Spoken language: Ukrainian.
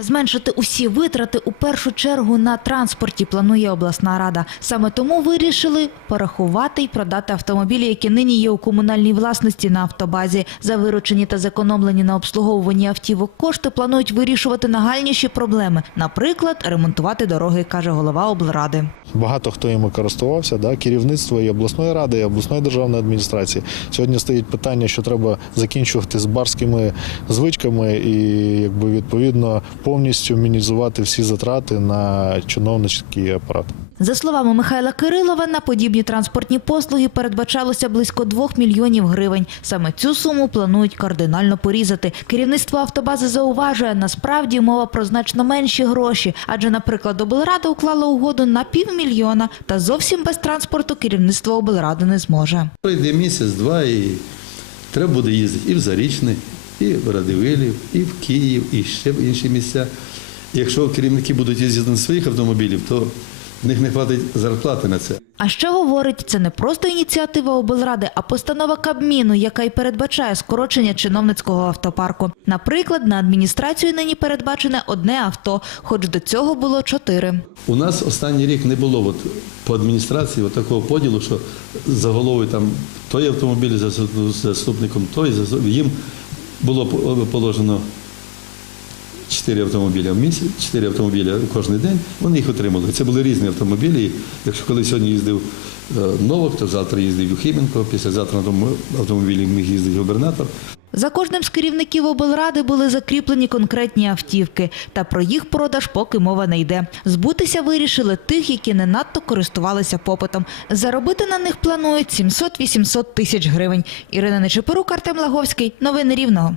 Зменшити усі витрати у першу чергу на транспорті планує обласна рада. Саме тому вирішили порахувати і продати автомобілі, які нині є у комунальній власності на автобазі. За виручені та зекономлені на обслуговуванні автівок кошти планують вирішувати нагальніші проблеми, наприклад, ремонтувати дороги, каже голова облради. Багато хто іми користувався, да, керівництво і обласної ради, і обласної державної адміністрації. Сьогодні стоїть питання, що треба закінчувати з барськими звичками і якби відповідно повністю мінімізувати всі затрати на чиновницький апарат. За словами Михайла Кирилова, на подібні транспортні послуги передбачалося близько 2 мільйонів гривень. Саме цю суму планують кардинально порізати. Керівництво автобази зауважує, насправді мова про значно менші гроші, адже, наприклад, облрада уклала угоду на півмільйона, та зовсім без транспорту керівництво облради не зможе. Пройде місяць-два і треба буде їздити і в Зарічне, і в Радивилів, і в Київ, і ще в інші місця. Якщо керівники будуть їздити на своїх автомобілів, то в них не хватить зарплати на це. А ще говорить, це не просто ініціатива облради, а постанова Кабміну, яка й передбачає скорочення чиновницького автопарку. Наприклад, на адміністрацію нині передбачене одне авто, хоч до цього було чотири. У нас останній рік не було от, по адміністрації от такого поділу, що за головою там той автомобіль, за заступником той, за їм було положено 4 автомобіля в місяць, 4 автомобіля кожен день. Вони їх отримали. Це були різні автомобілі. Якщо коли сьогодні їздив Новок, Новак, то завтра їздив Юхименко, післязавтра на тому автомобілі міг їздити губернатор. За кожним з керівників облради були закріплені конкретні автівки, та про їх продаж поки мова не йде. Збутися вирішили тих, які не надто користувалися попитом. Заробити на них планують 700-800 тисяч гривень. Ірина Нечепорук, Артем Лаговський. Новини Рівного.